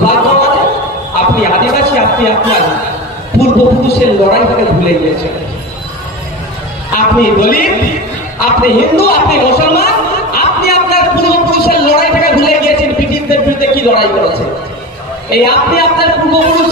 দুর্ভাগ্য আছে, আপনি আদিবাসী, আপনি আপনার পূর্বপুরুষের লড়াইটাকে ভুলে গিয়েছেন। আপনি দলিত, আপনি হিন্দু, আপনি মুসলমান, আপনি আপনার পূর্বপুরুষের লড়াইটাকে ভুলে গিয়েছেন। ব্রিটিশদের বিরুদ্ধে কি লড়াই করেছে, এই আপনি আপনার পূর্বপুরুষ